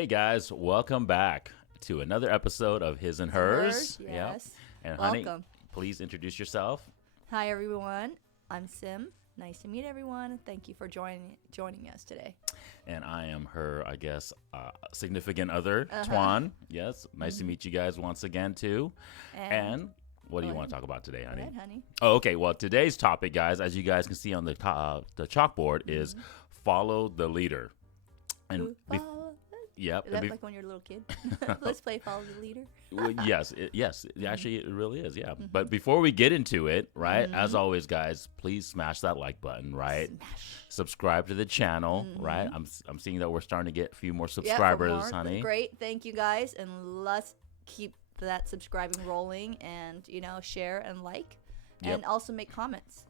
Hey guys, welcome back to another episode of His and Hers. Yes. And Welcome. honey, please introduce yourself. Hi everyone. I'm Sim. Nice to meet everyone. Thank you for joining us today. And I am her, I guess, significant other, Twan. Yes, nice to meet you guys once again too. And what do you want to talk about today, honey? Go ahead, honey. Oh, okay. Well, today's topic, guys, as you guys can see on the chalkboard, is follow the leader. And yep. Is that like when you're a little kid? Let's play follow the leader. Well, yes. Actually, it really is. Yeah. But before we get into it, right, as always, guys, please smash that like button, right? Subscribe to the channel, right? I'm seeing that we're starting to get a few more subscribers, honey. Great. Thank you, guys. And let's keep that subscribing rolling and, share and like. And also make comments,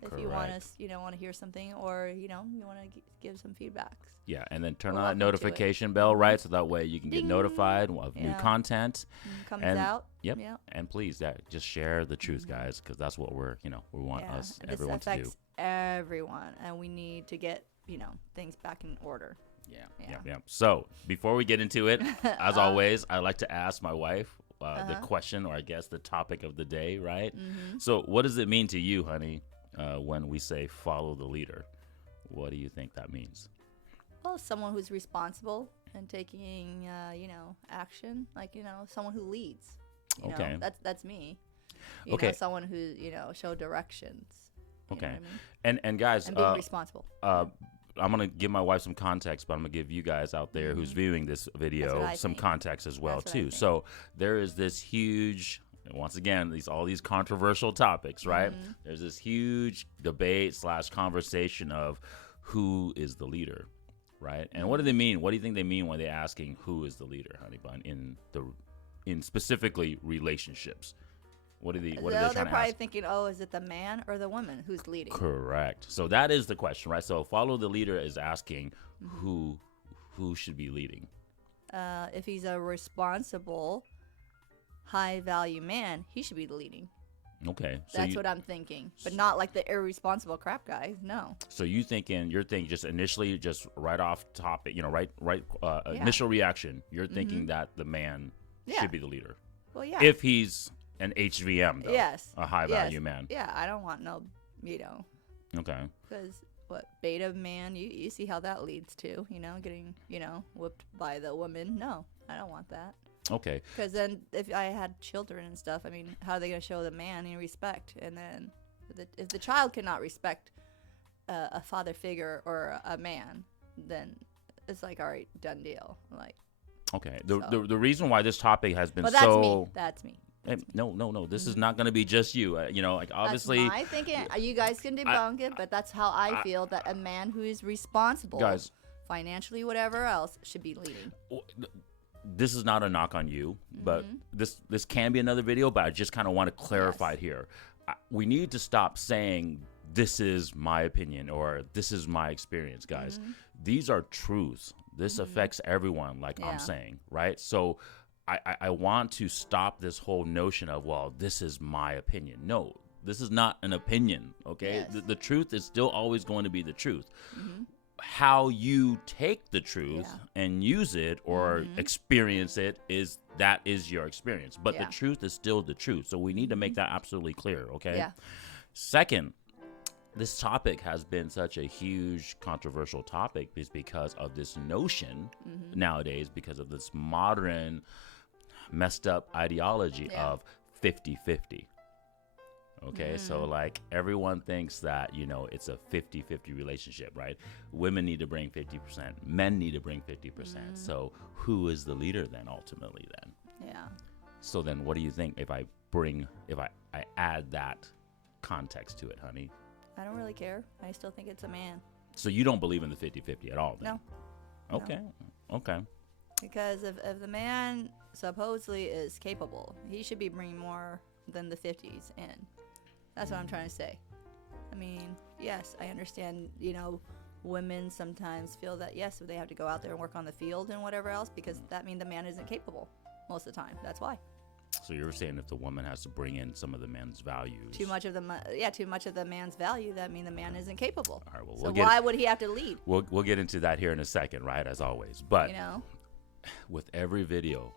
if you want us, want to hear something or, you want to give some feedback. Yeah, and then turn on that notification bell, right? So that way you can get notified of new content. Comes out. Yep. And please, just share the truth, guys, because that's what we want everyone to do. This affects everyone, and we need to get, things back in order. Yeah. So before we get into it, as always, I like to ask my wife the question, or I guess the topic of the day, right? So what does it mean to you, honey, when we say follow the leader? What do you think that means? Well, someone who's responsible and taking, action, like, someone who leads. Okay. That's me. Someone who, show directions. Okay. You know what I mean? And guys, and being responsible. I'm going to give my wife some context, but I'm going to give you guys out there who's viewing this video some context as well, too. So there is this huge, once again, all these controversial topics, right? There's this huge debate / conversation of who is the leader, right? And what do they mean? What do you think they mean when they're asking who is the leader, honey bun, in specifically relationships? What are they trying to ask? They're probably thinking, is it the man or the woman who's leading? Correct. So that is the question, right? So follow the leader is asking who should be leading. If he's a responsible, high-value man, he should be the leading. Okay. So That's what I'm thinking. But not like the irresponsible crap guy. No. So you're thinking just initially, just right off topic, initial reaction, you're thinking that the man should be the leader. Well, yeah. If he's an HVM, though. Yes. A high-value man. Yeah, I don't want no, Okay. Because beta man, you see how that leads to, getting, whipped by the woman. No, I don't want that. Okay. Because then if I had children and stuff, I mean, how are they going to show the man any respect? And then if the child cannot respect a father figure or a man, then it's like, all right, done deal. Like. Okay. The reason why this topic has been That's me. No. This is not going to be just you. Obviously. That's my thinking. You guys can debunk it, but that's how I feel that a man who is responsible, guys, financially, whatever else, should be leading. This is not a knock on you, but this can be another video. But I just kind of want to clarify it here. We need to stop saying this is my opinion or this is my experience, guys. These are truths. This affects everyone, like I'm saying, right? So. I want to stop this whole notion of, well, this is my opinion. No, this is not an opinion, okay? Yes. The truth is still always going to be the truth. How you take the truth and use it or experience it is your experience. But the truth is still the truth. So we need to make that absolutely clear, okay? Yeah. Second, this topic has been such a huge controversial topic is because of this notion nowadays, because of this modern messed up ideology of 50-50. Okay, so like everyone thinks that, it's a 50-50 relationship, right? Women need to bring 50%, men need to bring 50%. So who is the leader then ultimately then? Yeah. So then what do you think if I add that context to it, honey? I don't really care. I still think it's a man. So you don't believe in the 50-50 at all then? No. Okay. No. Okay. Because if the man supposedly is capable, he should be bringing more than the 50s in. That's what I'm trying to say. I mean, yes, I understand, women sometimes feel that, yes, they have to go out there and work on the field and whatever else, because that means the man isn't capable most of the time. That's why. So you're saying if the woman has to bring in some of the man's values. Too much of the man's value, that means the man isn't capable. All right, well, so why would he have to lead? We'll get into that here in a second, right, as always. But with every video,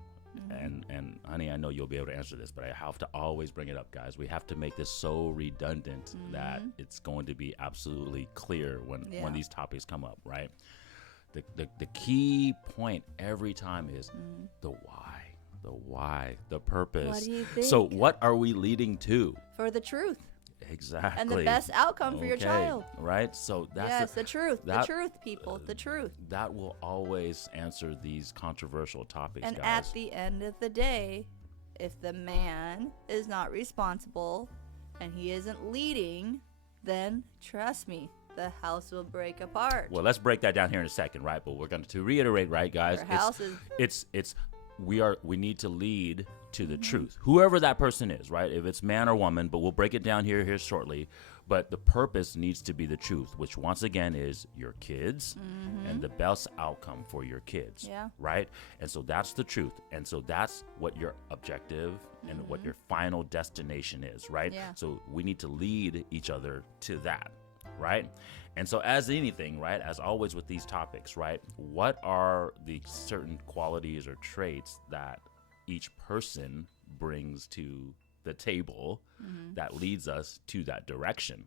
and honey, I know you'll be able to answer this, but I have to always bring it up, guys. We have to make this so redundant that it's going to be absolutely clear when these topics come up, right? The key point every time is the why, the purpose. What do you think? So what are we leading to? For the truth. Exactly. And the best outcome for your child. Right? So that's the truth. The truth, people. The truth. That will always answer these controversial topics, and guys. at the end of the day, if the man is not responsible and he isn't leading, then trust me, the house will break apart. Well, let's break that down here in a second, right? But we're going to reiterate, right, guys? We need to lead to the truth, whoever that person is, right? If it's man or woman, but we'll break it down here shortly. But the purpose needs to be the truth, which once again is your kids and the best outcome for your kids, right? And so that's the truth. And so that's what your objective and what your final destination is, right? Yeah. So we need to lead each other to that, right? And so as anything, right, as always with these topics, right, what are the certain qualities or traits that each person brings to the table that leads us to that direction,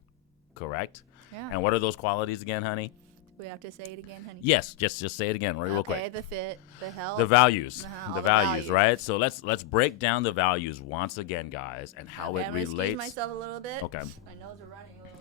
correct? Yeah. And what are those qualities again, honey? We have to say it again, honey. Yes, just say it again real quick. Okay, the fit, the health. The values. All The values, right? So let's break down the values once again, guys, and how it I'm gonna relates. Excuse myself a little bit. Okay. My nose are running a little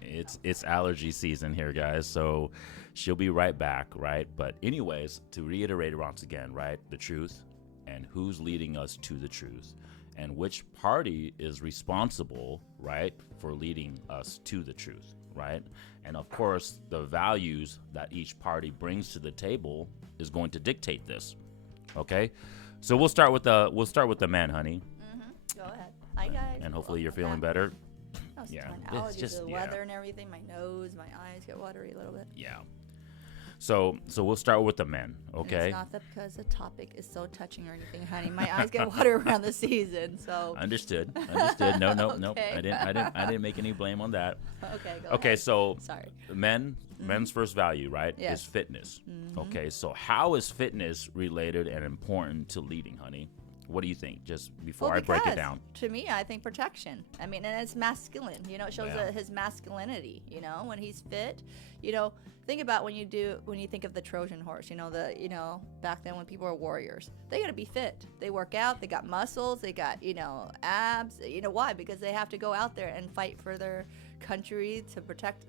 bit. It's allergy season here, guys, so she'll be right back, right? But anyways, to reiterate once again, right, the truth and who's leading us to the truth and which party is responsible, right, for leading us to the truth, right? And of course, the values that each party brings to the table is going to dictate this. Okay? So we'll start with the man, honey. Go ahead. Hi, guys. And hopefully you're Welcome feeling back. better. Oh, it's Yeah, my it's allergies, just- the yeah. weather and everything. My nose, my eyes get watery a little bit. Yeah. So we'll start with the men, And okay? it's not that because the topic is so touching or anything, honey. My eyes get water around the season, so. Understood. No. Okay. I didn't make any blame on that. Okay, go Okay, ahead. so Sorry. men's first value, right, Yes. is fitness. Okay, so how is fitness related and important to leading, honey? What do you think? Just before Well, I break it because, down. To me, I think protection. I mean, and it's masculine. You know, it shows Yeah. his masculinity. You know, when he's fit. You know, think about when you think of the Trojan horse. You know, back then when people were warriors, they got to be fit. They work out. They got muscles. They got abs. You know why? Because they have to go out there and fight for their country to protect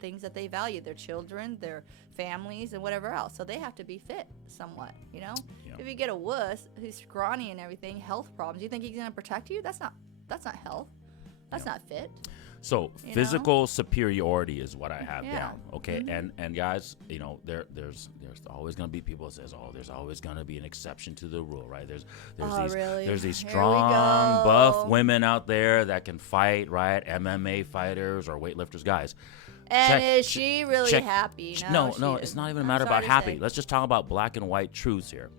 things that they value, their children, their families, and whatever else. So they have to be fit somewhat, Yeah. If you get a wuss who's scrawny and everything, health problems, you think he's going to protect you? That's not health. That's not fit. So physical superiority is what I have Yeah. down. Okay, and guys, there's always gonna be people that says, oh, there's always gonna be an exception to the rule, right? There's really? there's these Here we strong, go. buff women out there that can fight, right? MMA fighters or weightlifters, guys. And Check- is she really check- happy? No, she it's isn't. not even a I'm matter sorry about to happy. say. Let's just talk about black and white truths here.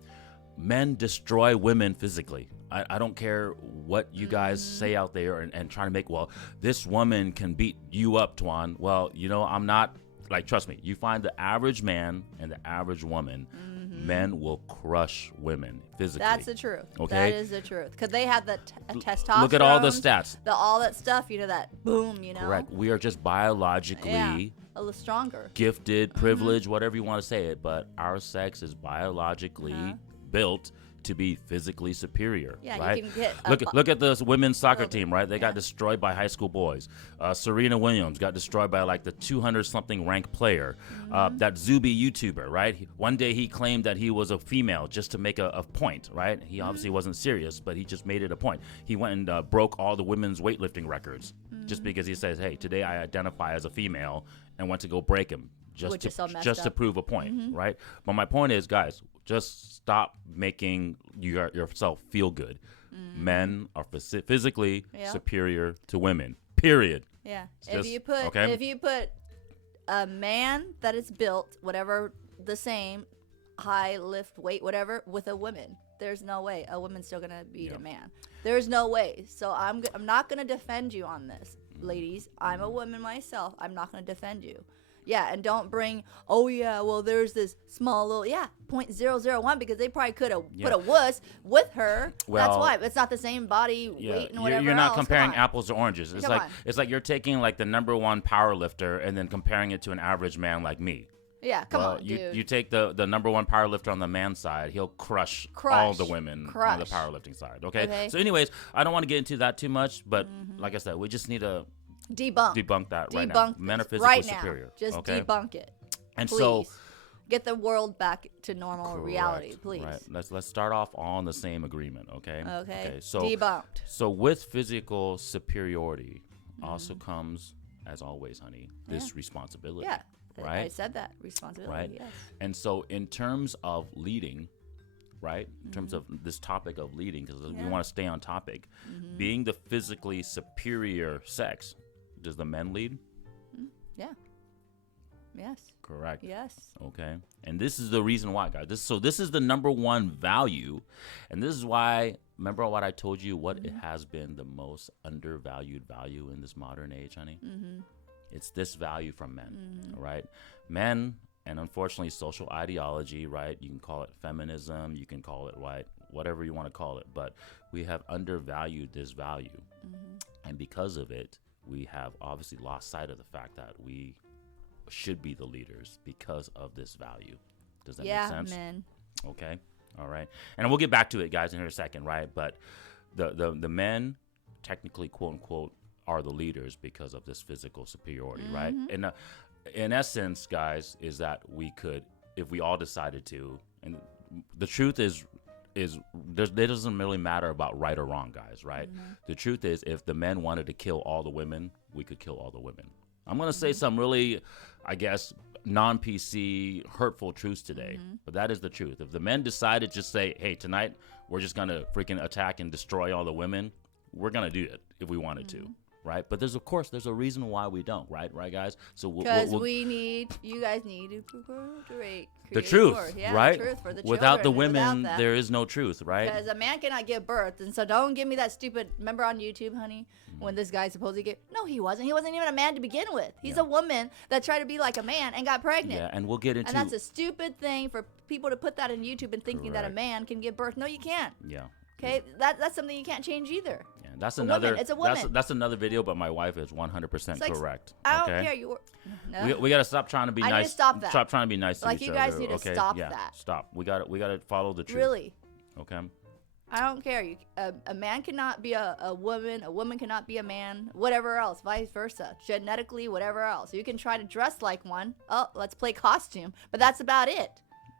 Men destroy women physically. I don't care what you guys say out there and try to make, well, this woman can beat you up, Tuan. Well, I'm not, trust me, you find the average man and the average woman, men will crush women physically. That's the truth. Okay? That is the truth. Because they have the testosterone. Look at all the stats. All that stuff, that boom, Correct. We are just biologically Yeah, a little stronger. gifted, privileged, whatever you want to say it, but our sex is biologically built to be physically superior. Yeah, right? you can get look at the women's soccer little bit, team, right? They got yeah. destroyed by high school boys. Serena Williams got destroyed by the 200-something ranked player. That Zuby YouTuber, right? One day he claimed that he was a female just to make a point, right? He obviously wasn't serious, but he just made it a point. He went and broke all the women's weightlifting records just because he says, hey, today I identify as a female, and went to go break him. Which is so messed just to up. prove a point, right? But my point is, guys, just stop making yourself feel good. Men are physically Yeah. superior to women. Period. Yeah. It's If you put a man that is built, whatever the same, high lift weight, whatever, with a woman, there's no way a woman's still gonna beat a man. There's no way. So I'm not gonna defend you on this, ladies. I'm a woman myself. I'm not gonna defend you. Yeah, and don't bring, oh yeah, well there's this small little, 0.001 because they probably could have put a wuss with her. Well, that's why. It's not the same body weight and whatever You're not else. comparing apples to oranges. It's Come like on. it's like you're taking like the number one power lifter and then comparing it to an average man like me. Yeah, come on, you, dude. You take the number one power lifter on the man's side, he'll crush all the women on the powerlifting side. Okay? So anyways, I don't want to get into that too much, but like I said, we just need to debunk that right now. Men are physically superior. Just debunk it. And please. So get the world back to normal reality, please. Right. Let's start off on the same agreement, okay? Okay. So debunked. So with physical superiority also comes, as always, honey, this responsibility. Yeah. Right? I said that. Responsibility, right? Yes. And so in terms of leading, right, in terms of this topic of leading, because we want to stay on topic, being the physically superior sex, does the men lead? Yeah. Yes. Correct. Yes. Okay. And this is the reason why, guys. This is the number one value. And this is why, remember what I told you, what it has been the most undervalued value in this modern age, honey? It's this value from men, right? Men, and unfortunately, social ideology, right? You can call it feminism, you can call it whatever you want to call it, but we have undervalued this value. And because of it, we have obviously lost sight of the fact that we should be the leaders because of this value. Does that make sense? Yeah, men. Okay. All right. And we'll get back to it, guys, in a second, right? But the men, technically, quote unquote, are the leaders because of this physical superiority, right? And in essence, guys, is that we could, if we all decided to, and the truth is it doesn't really matter about right or wrong, guys, right? The truth is, if the men wanted to kill all the women, we could kill all the women. I'm going to say some really, I guess, non-PC, hurtful truths today, but that is the truth. If the men decided to say, hey, tonight, we're just going to freaking attack and destroy all the women, we're going to do it if we wanted to. Right, but there's a reason why we don't, right, guys? So because you guys need to create the truth, right? The truth for the without the children. women, there is no truth, right? Because a man cannot give birth, and so don't give me that stupid. Remember on YouTube, honey, when this guy supposedly gave? No, he wasn't. He wasn't even a man to begin with. He's a woman that tried to be like a man and got pregnant. Yeah, and we'll get into. And that's a stupid thing for people to put that on YouTube and thinking that a man can give birth. No, you can't. Yeah. Okay, that's something you can't change either. Yeah, that's another. It's a woman. That's another video, but my wife is 100% correct. I don't care. No. We gotta stop trying to be nice. I need to stop that. Stop trying to be nice to each other. Like you guys need to stop that. Stop. We gotta follow the truth. Really. Okay. I don't care. A man cannot be a woman. A woman cannot be a man. Whatever else, vice versa. Genetically, whatever else. You can try to dress like one. Oh, let's play costume. But that's about it.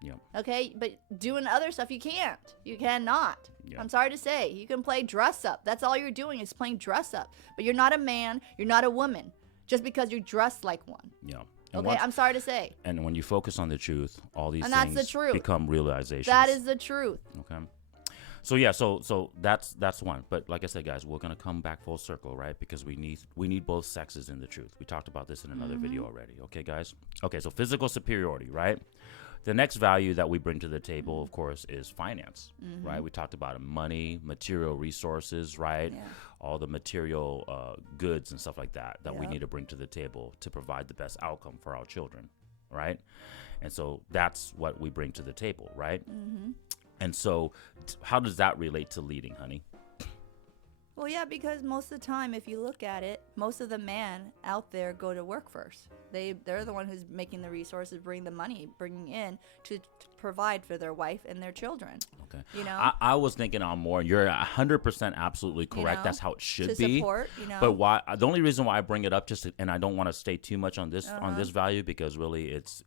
Yep. Okay, but doing other stuff, you can't. You cannot. Yep. I'm sorry to say. You can play dress up. That's all you're doing is playing dress up. But you're not a man. You're not a woman. Just because you're dressed like one. Yeah. Okay, I'm sorry to say. And when you focus on the truth, all these things the truth. Become realizations. That is the truth. Okay. So yeah, so that's one. But like I said, guys, we're gonna come back full circle, right? Because we need both sexes in the truth. We talked about this in another video already. Okay, guys. Okay, so physical superiority, right? The next value that we bring to the table, of course, is finance, right? We talked about money, material resources, right? Yeah. All the material goods and stuff like that we need to bring to the table to provide the best outcome for our children, right? And so that's what we bring to the table, right? And so how does that relate to leading, honey? Well, yeah, because most of the time, if you look at it, most of the men out there go to work first. They're the one who's making the resources, bringing the money, bringing in to provide for their wife and their children. Okay. You know, I was thinking on more. You're 100% absolutely correct. That's how it should be. Support, But why? The only reason why I bring it up, and I don't want to stay too much on this value, because really it's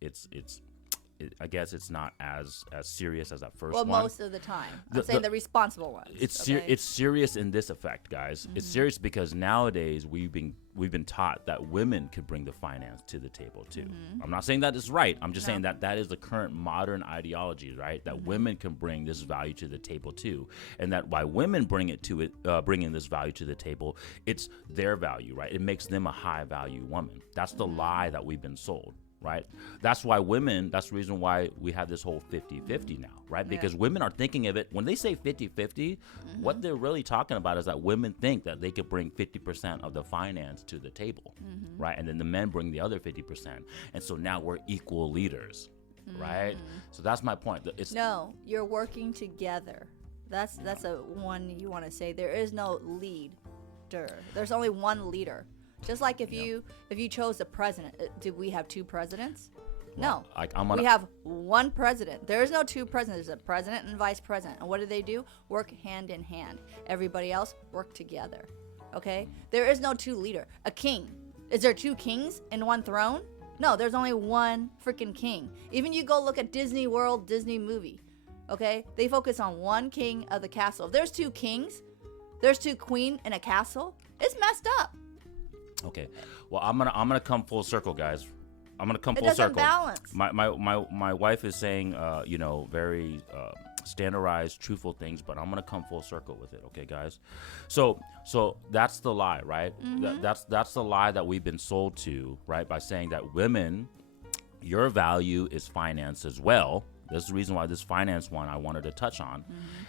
I guess it's not as serious as that first one. Well, most of the time. I'm saying the responsible ones. It's serious in this effect, guys. It's serious because nowadays we've been taught that women could bring the finance to the table too. I'm not saying that is right. I'm just saying that is the current modern ideology, right? That women can bring this value to the table too, and that why women bringing this value to the table, it's their value, right? It makes them a high value woman. That's the lie that we've been sold. right? That's why women, that's the reason why we have this whole 50-50 now, right? Because women are thinking of it, when they say 50-50, what they're really talking about is that women think that they could bring 50% of the finance to the table, right? And then the men bring the other 50%. And so now we're equal leaders, right? So that's my point. No, you're working together. That's a one you want to say. There is no leader. There's only one leader. Just like if you chose a president, did we have two presidents? No. We have one president. There is no two presidents. There's a president and vice president. And what do? Work hand in hand. Everybody else work together. Okay? There is no two leader. A king. Is there two kings in one throne? No, there's only one freaking king. Even you go look at Disney World, Disney movie. Okay? They focus on one king of the castle. If there's two kings, there's two queen in a castle, it's messed up. Okay, well, I'm gonna come full circle, guys. I'm gonna come full circle. It doesn't balance. My wife is saying, very standardized, truthful things, but I'm gonna come full circle with it. Okay, guys. So that's the lie, right? That's the lie that we've been sold to, right? By saying that women, your value is finance as well. This is the reason why this finance one I wanted to touch on,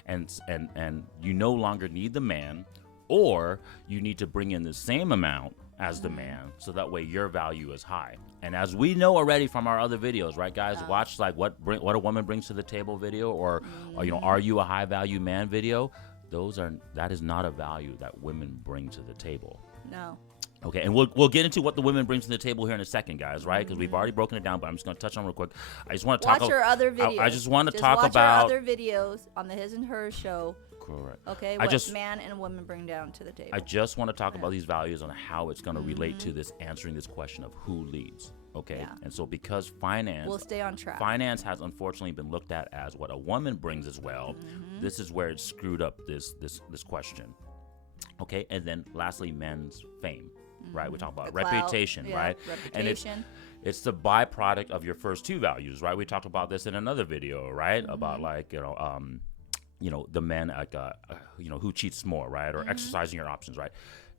and you no longer need the man, or you need to bring in the same amount as the man, so that way your value is high. And as we know already from our other videos, right, guys, watch like what a woman brings to the table video, or are you a high value man video. That is not a value that women bring to the table. No. Okay, and we'll get into what the women bring to the table here in a second, guys, right? Because we've already broken it down, but I'm just going to touch on real quick. I just want to talk. Watch our other videos. I just want to talk about our other videos on the His&Hers show. Correct. Okay, what man and woman bring down to the table. I just want to talk about these values and how it's going to relate to this, answering this question of who leads. Okay, and so because finance, we'll stay on track. Finance has unfortunately been looked at as what a woman brings as well. This is where it screwed up this question. Okay, and then lastly, men's fame. Right, we talk about reputation, right? Reputation. And it's the byproduct of your first two values, right? We talked about this in another video, right? About like the men like who cheats more, right? Or exercising your options, right?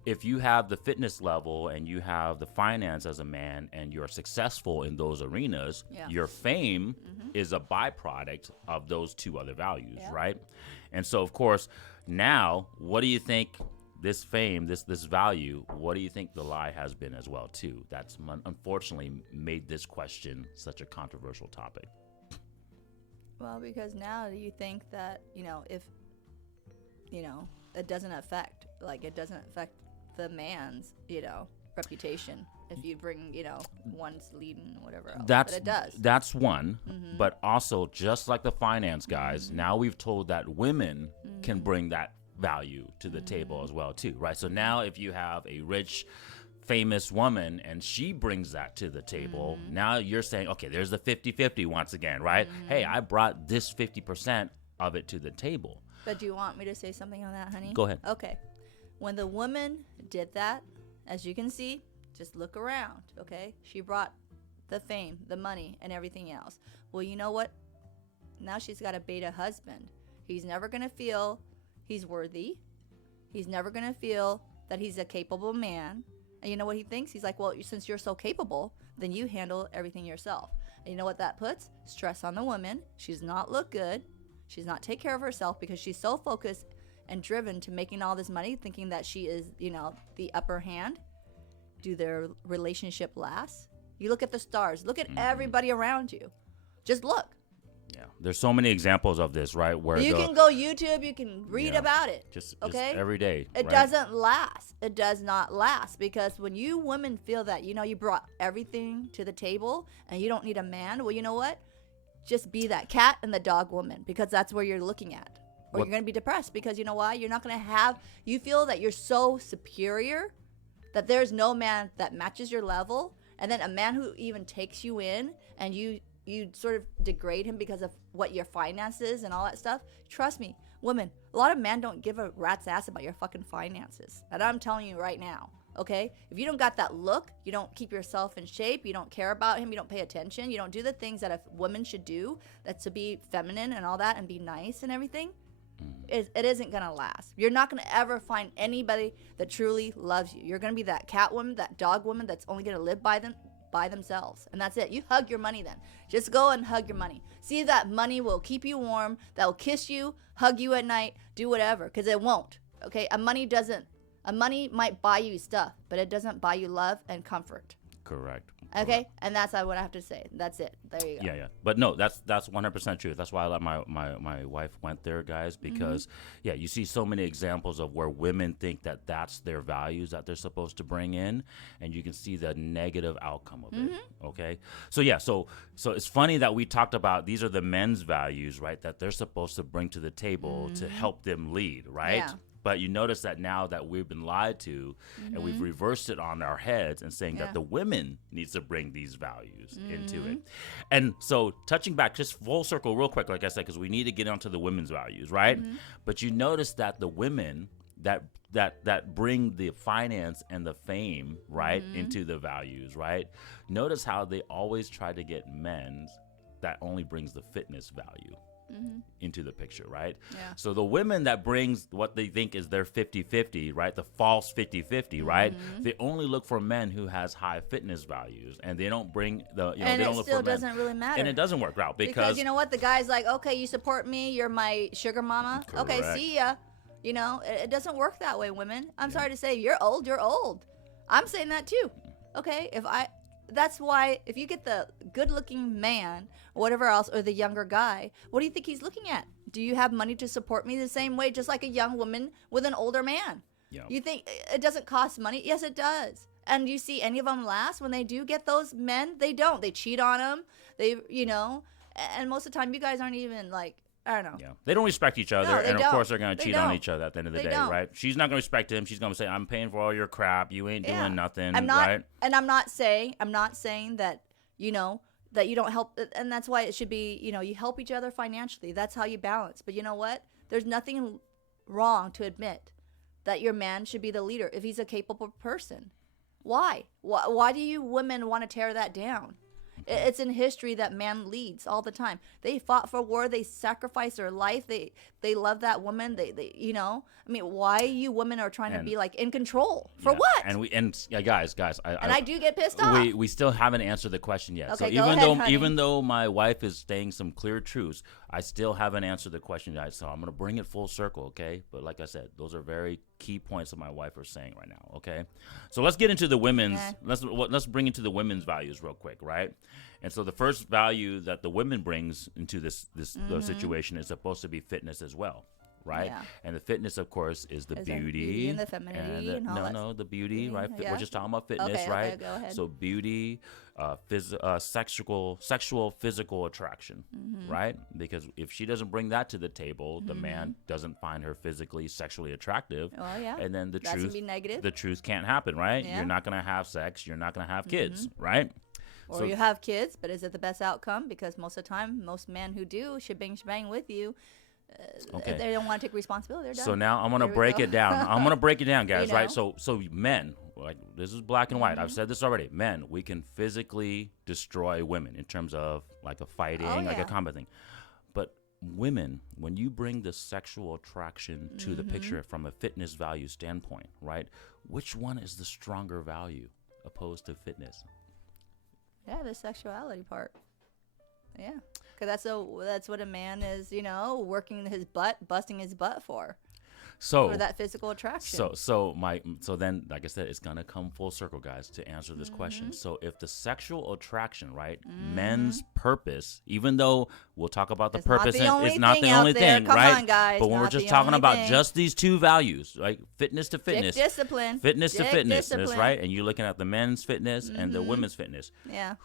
If you have the fitness level and you have the finance as a man and you're successful in those arenas, your fame is a byproduct of those two other values, right? And so, of course, now, what do you think? This fame, this value, what do you think the lie has been as well, too? That's unfortunately made this question such a controversial topic. Well, because now you think that, if, it doesn't affect the man's, reputation. If you bring, one's leading, whatever else. But it does. That's one. But also, just like the finance guys, now we've told that women can bring that value to the table as well too, right? So now if you have a rich famous woman and she brings that to the table, now you're saying, okay, there's the 50-50 once again, right? Hey, I brought this 50% of it to the table. But do you want me to say something on that, honey? Go ahead. Okay. When the woman did that, as you can see, just look around, okay? She brought the fame, the money, and everything else. Well, you know what? Now she's got a beta husband. He's never going to feel he's worthy. He's never going to feel that he's a capable man. And you know what he thinks? He's like, well, since you're so capable, then you handle everything yourself. And you know what that puts? Stress on the woman. She's not look good. She's not take care of herself because she's so focused and driven to making all this money, thinking that she is, the upper hand. Do their relationship last? You look at the stars. Look at everybody around you. Just look. Yeah, there's so many examples of this, right? Where you can go YouTube, you can read about it. Just every day. It doesn't last. It does not last because when you women feel that, you brought everything to the table and you don't need a man, well, you know what? Just be that cat and the dog woman because that's where you're looking at. Or you're going to be depressed because you know why? You're not going to you feel that you're so superior that there's no man that matches your level. And then a man who even takes you in and you sort of degrade him because of what your finances and all that stuff. Trust me, women, a lot of men don't give a rat's ass about your fucking finances. And I'm telling you right now, okay? If you don't got that look, you don't keep yourself in shape, you don't care about him, you don't pay attention, you don't do the things that a woman should do, that's to be feminine and all that and be nice and everything, it isn't going to last. You're not going to ever find anybody that truly loves you. You're going to be that cat woman, that dog woman that's only going to live by by themselves. And that's it. You hug your money then. Just go and hug your money. See if that money will keep you warm, that will kiss you, hug you at night, do whatever, because it won't. Okay? A money might buy you stuff, but it doesn't buy you love and comfort. Correct. Okay? And that's what I have to say. That's it. There you go. Yeah. But no, that's 100% truth. That's why I let my wife went there, guys, because you see so many examples of where women think that that's their values that they're supposed to bring in, and you can see the negative outcome of it. Okay? So it's funny that we talked about these are the men's values, right, that they're supposed to bring to the table to help them lead, right? Yeah. But you notice that now that we've been lied to and we've reversed it on our heads and saying that the women needs to bring these values into it. And so touching back just full circle real quick, like I said, because we need to get onto the women's values, right? But you notice that the women that bring the finance and the fame, right, into the values, right? Notice how they always try to get men's that only brings the fitness value. Into the picture, right? Yeah. So the women that brings what they think is their 50-50, right? The false 50-50, right? They only look for men who has high fitness values, and they don't bring the, they don't look for men. And it still doesn't really matter. And it doesn't work out because you know what? The guy's like, okay, you support me, you're my sugar mama. Correct. Okay, see ya. It doesn't work that way, women. I'm sorry to say, you're old. I'm saying that too. Okay, that's why if you get the good-looking man or whatever else, or the younger guy, what do you think he's looking at? Do you have money to support me the same way, just like a young woman with an older man? Yeah. You think it doesn't cost money? Yes, it does. And you see any of them last when they do get those men? They don't. They cheat on them. And most of the time, you guys aren't even like, I don't know. Yeah. They don't respect each other, and of course they're going to cheat on each other at the end of the day, don't. right? She's not going to respect him. She's going to say, "I'm paying for all your crap. You ain't doing nothing." Right? And I'm not saying that that you don't help, and that's why it should be, you help each other financially. That's how you balance. But you know what? There's nothing wrong to admit that your man should be the leader if he's a capable person. Why? Why do you women want to tear that down? It's in history that man leads all the time. They fought for war. They sacrificed their life. They love that woman. Why you women are trying to be like in control for what? Guys, I do get pissed off. We still haven't answered the question yet. Okay, so even though my wife is saying some clear truths, I still haven't answered the question, guys. So I'm gonna bring it full circle, okay? But like I said, those are very key points that my wife is saying right now, okay? So let's get into the women's. Let's bring into the women's values real quick, right? And so the first value that the women brings into this situation is supposed to be fitness as well, right? Yeah. And the fitness, of course, is the beauty and the femininity and all that. The beauty, right? Yeah. We're just talking about fitness, right? Okay, go ahead. So beauty, sexual, physical attraction, right? Because if she doesn't bring that to the table, the man doesn't find her physically, sexually attractive. Oh yeah. And then That's gonna be negative. The truth can't happen, right? Yeah. You're not gonna have sex. You're not gonna have kids, right? Or you have kids, but is it the best outcome? Because most of the time, most men who do shebang with you, they don't want to take responsibility. They're done. So now I'm going to break it down. I'm going to break it down, guys, right? So men, like this is black and white. I've said this already. Men, we can physically destroy women in terms of like a fighting, like a combat thing. But women, when you bring the sexual attraction to the picture from a fitness value standpoint, right? Which one is the stronger value opposed to fitness? Yeah, the sexuality part. Yeah, because that's what a man is, working his butt, busting his butt for. For that physical attraction. So then, like I said, it's gonna come full circle, guys, to answer this question. So if the sexual attraction, right, men's purpose, even though we'll talk about the purpose, it's not the only thing, Come right? on, guys, but when we're just talking about just these two values, right, fitness to fitness, fitness to fitness, right, and you're looking at the men's fitness and the women's fitness. Yeah.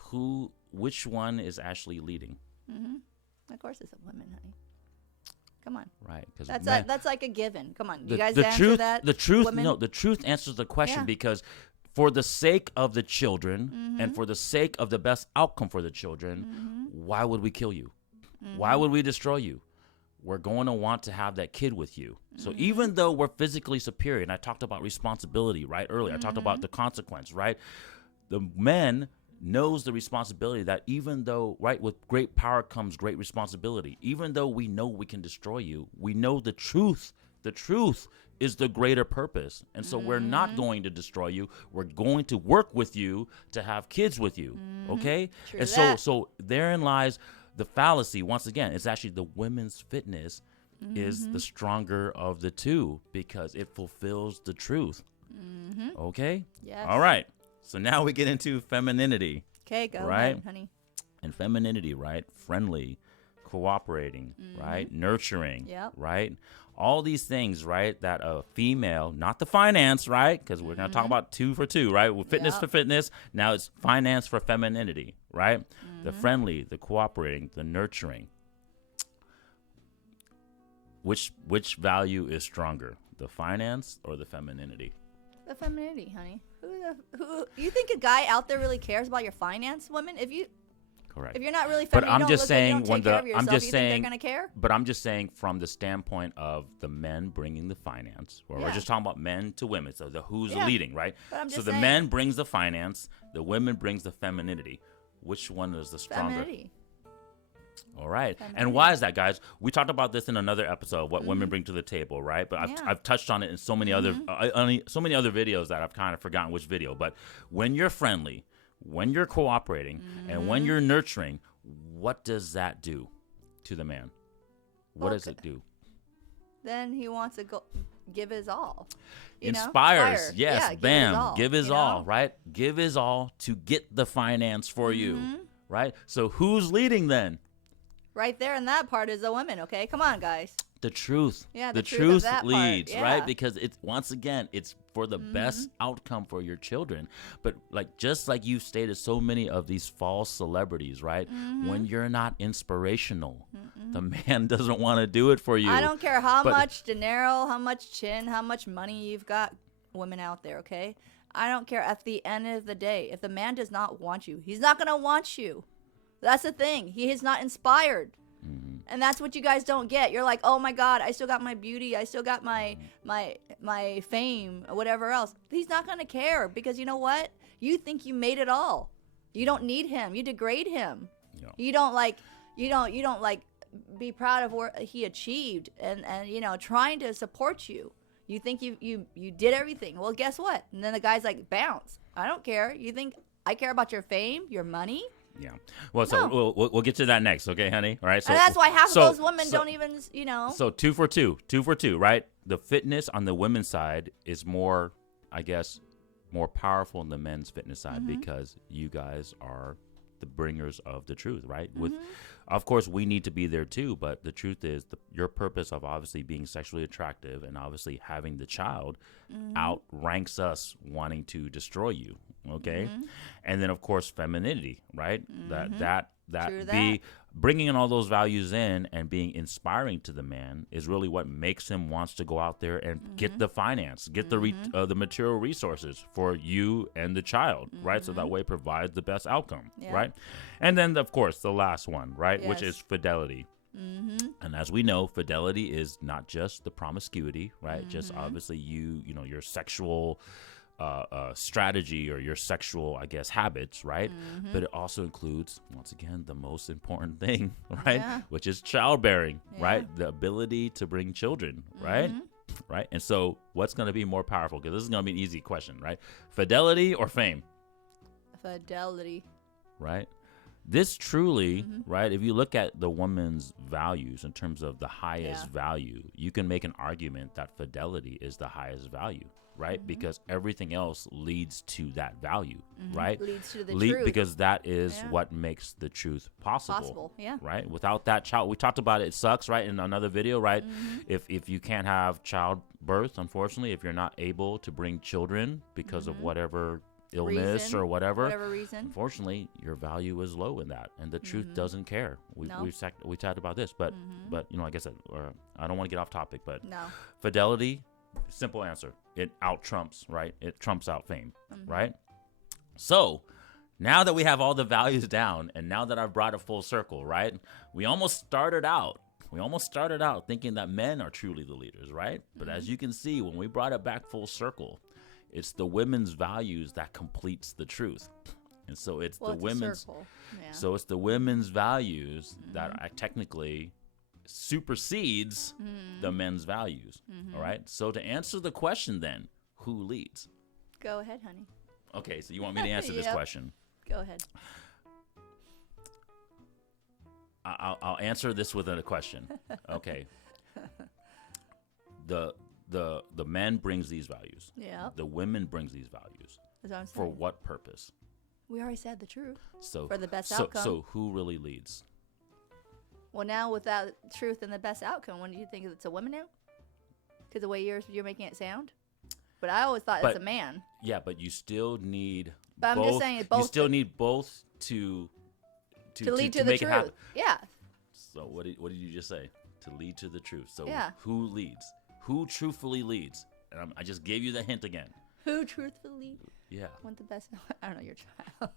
Which one is actually leading? Of course, it's a woman, honey. Come on. Right. That's like a given. Come on. You guys answer that? The truth answers the question because for the sake of the children and for the sake of the best outcome for the children, why would we kill you? Why would we destroy you? We're going to want to have that kid with you. So even though we're physically superior, and I talked about responsibility, right, earlier. I talked about the consequence, right? The men knows the responsibility that even though, right, with great power comes great responsibility. Even though we know we can destroy you, we know the truth The truth is the greater purpose. And so we're not going to destroy you. We're going to work with you to have kids with you. Okay? True and that. so therein lies the fallacy. Once again, it's actually the women's fitness is the stronger of the two because it fulfills the truth. Okay? Yes. All right. So now we get into femininity. Okay, go Right? ahead, honey. And femininity, right? Friendly, cooperating, right? Nurturing, Yep. right? All these things, right? That a female, not the finance, right? Because we're going to talk about 2 for 2, right? With fitness Yep. for fitness. Now it's finance for femininity, right? The friendly, the cooperating, the nurturing. Which value is stronger, the finance or the femininity? The femininity, honey. Who you think a guy out there really cares about your finance, women? If Correct. you're not really But feminine, I'm you don't just look saying good, you don't take care of yourself, I'm just you saying think they're gonna care? But I'm just saying from the standpoint of the men bringing the finance, where we're Yeah. just talking about men to women. So who's Yeah. leading, right? But I'm So just the saying. men brings the finance, the women brings the femininity. Which one is the stronger? Femininity. All right. Femininity. And why is that, guys? We talked about this in another episode, what women bring to the table, right? But Yeah. I've touched on it in so many other videos that I've kind of forgotten which video. But when you're friendly, when you're cooperating, and when you're nurturing, what does that do to the man? What does it do? Then he wants to go give his all. You know? Inspires. Inspire. Yes. Yeah, Bam. Give his you know? all, right? Give his all to get the finance for you, right? So who's leading then? Right there in that part is the women, okay? Come on, guys. The truth. Yeah, the the truth of truth that part, leads, right? yeah. Because it's once again, it's for the best outcome for your children. But just like you've stated, so many of these false celebrities, right? When you're not inspirational, the man doesn't want to do it for you. I don't care how But- much dinero, how much chin, how much money you've got, women out there, okay? I don't care. At the end of the day, if the man does not want you, he's not going to want you. That's the thing. He is not inspired. And that's what you guys don't get. You're like, oh my God, I still got my beauty. I still got my fame, or whatever else. He's not going to care because you know what? You think you made it all. You don't need him. You degrade him. Yeah. You don't like be proud of what he achieved and you know, trying to support you. You think you did everything. Well, guess what? And then the guy's like, bounce. I don't care. You think I care about your fame, your money? Yeah. Well, so No. we'll get to that next, okay, honey? All right. So And that's why half so- of those women so- don't even, you know. So 2 for 2, right? The fitness on the women's side is more, I guess, more powerful than the men's fitness side because you guys are the bringers of the truth, right? With, of course, we need to be there too, but the truth is your purpose of obviously being sexually attractive and obviously having the child outranks us wanting to destroy you, okay? And then of course femininity, right? That True be bringing in all those values in and being inspiring to the man is really what makes him wants to go out there and get the finance, get the material resources for you and the child, right? So that way it provides the best outcome, Yeah. right? And then of course the last one, right, which Yes. is fidelity. And as we know, fidelity is not just the promiscuity, right? Just obviously you know, your sexual strategy or your sexual, I guess, habits, right? But it also includes, once again, the most important thing, right? Yeah. Which is childbearing, Yeah. right? The ability to bring children, right? Right? And so what's going to be more powerful? Because this is going to be an easy question, right? Fidelity or fame, Fidelity. right? This truly, right, if you look at the woman's values in terms of the highest Yeah. value, you can make an argument that fidelity is the highest value, right? Because everything else leads to that value, right? Leads to the truth. Because that is Yeah. what makes the truth possible. Possible, yeah. Right? Without that child, we talked about it sucks, right? In another video, right? If you can't have childbirth, unfortunately, if you're not able to bring children because of whatever illness Reason, or whatever, reason. unfortunately, your value is low in that, and the truth doesn't care. We No. we talked about this, but you know, like I said, I don't want to get off topic, but No. fidelity, simple answer, it out trumps, right? It trumps out fame, right? So now that we have all the values down, and now that I've brought it full circle, right? We almost started out thinking that men are truly the leaders, right? But as you can see, when we brought it back full circle, it's the women's values that completes the truth. And so it's Well, the it's a women's circle. Yeah. so it's the women's values that I technically supersedes the men's values. All right. So to answer the question, then, who leads? Go ahead, honey. Okay. So you want me to answer this question? Go ahead. I'll answer this with a question. Okay. The men brings these values. Yeah. The women brings these values. That's what I'm saying. For what purpose? We already said the truth. So for the best outcome. So who really leads? Well, now without truth and the best outcome, when do you think it's a woman now? Because the way you're making it sound. But I always thought it's a man. Yeah, but you still need. But both, I'm just saying, both. You still need both to lead to the make truth. It happen. Yeah. So what did you just say? To lead to the truth. So yeah. Who leads? Who truthfully leads? And I just gave you the hint again. Who truthfully? Yeah. Want the best? I don't know your child.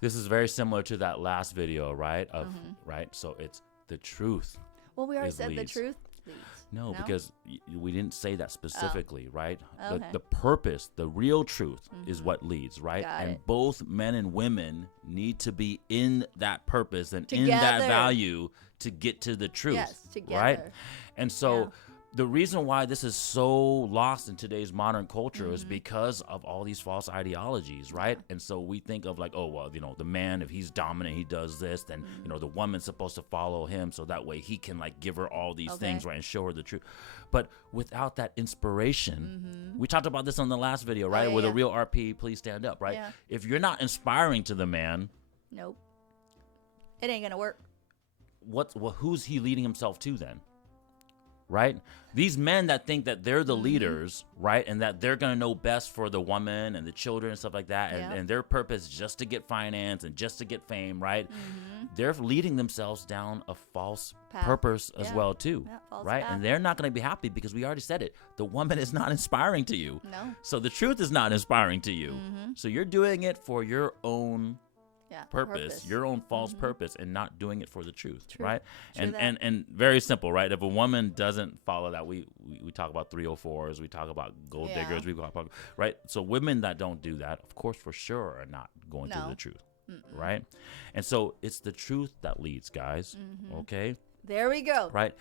This is very similar to that last video, right? Right. So it's the truth. Well, we already said leads. The truth leads. No, because we didn't say that specifically, right? Okay. The purpose, the real truth is what leads, right? Got it. Both men and women need to be in that purpose and Together. in that value to get to the truth. Yes, together. Right? And so the reason why this is so lost in today's modern culture is because of all these false ideologies, right? And so we think of like, oh, well, the man, if he's dominant, he does this, then, the woman's supposed to follow him so that way he can like give her all these things, right, and show her the truth. But without that inspiration, we talked about this on the last video, right? With a real RP, please stand up, right? Yeah. If you're not inspiring to the man, nope, it ain't gonna work. Who's he leading himself to then? Right? These men that think that they're the leaders, right? And that they're going to know best for the woman and the children and stuff like that. And their purpose is just to get finance and just to get fame, right? They're leading themselves down a false purpose as well, too. Right? Path. And they're not going to be happy because we already said it. The woman is not inspiring to you. No. So the truth is not inspiring to you. So you're doing it for your own purpose, your own false purpose, and not doing it for the truth, right? And very simple, right? If a woman doesn't follow that, we talk about 304s, we talk about gold diggers, we talk about, right? So women that don't do that, of course, for sure, are not going to the truth, right? And so it's the truth that leads, guys. Okay, there we go. Right.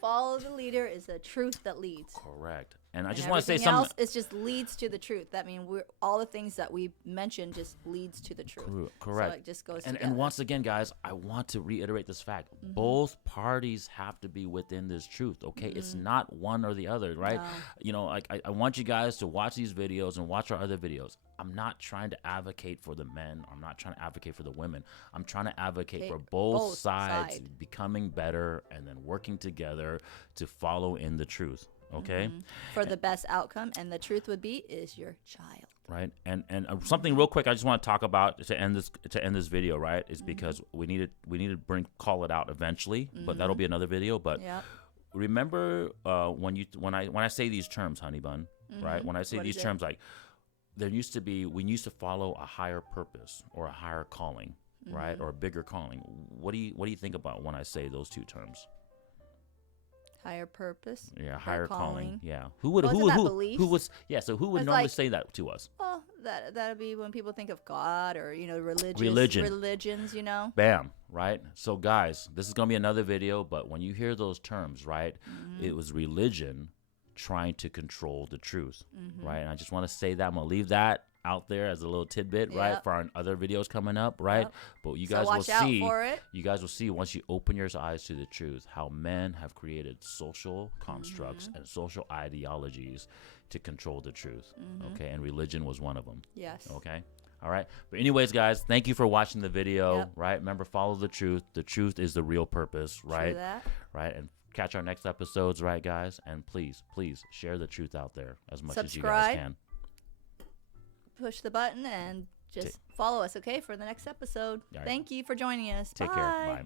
Follow the leader is the truth that leads. Correct. And I just want to say something else, it just leads to the truth. That means all the things that we mentioned just leads to the truth. Correct. So it just goes and once again, guys, I want to reiterate this fact. Both parties have to be within this truth, okay? It's not one or the other, right? No. I want you guys to watch these videos and watch our other videos. I'm not trying to advocate for the men. I'm not trying to advocate for the women. I'm trying to advocate for both sides becoming better and then working together to follow in the truth. Okay, for the best outcome, and the truth would be is your child, right? And something real quick I just want to talk about to end this video, right? Is because we need to call it out eventually, but that'll be another video. But remember when I say these terms, honey bun, right? When I say these terms, like we used to follow a higher purpose or a higher calling, right, or a bigger calling. What do you think about when I say those two terms? Higher purpose. Yeah, higher calling. Yeah. So who would normally say that to us? Well, that'd be when people think of God or religions, Bam, right? So guys, this is going to be another video, but when you hear those terms, right? It was religion trying to control the truth, right? And I just want to say that I'm going to leave that out there as a little tidbit, right, for our other videos coming up, right? But you guys will see, you guys will see once you open your eyes to the truth, how men have created social constructs and social ideologies to control the truth. Okay, and religion was one of them. Yes. Okay. All right. But anyways, guys, thank you for watching the video. Right. Remember, follow the truth. The truth is the real purpose. Right. True that. Right. And catch our next episodes, right, guys? And please share the truth out there as much as you guys can. Push the button and just follow us, okay, for the next episode. Right. Thank you for joining us. Take Bye. care. Bye.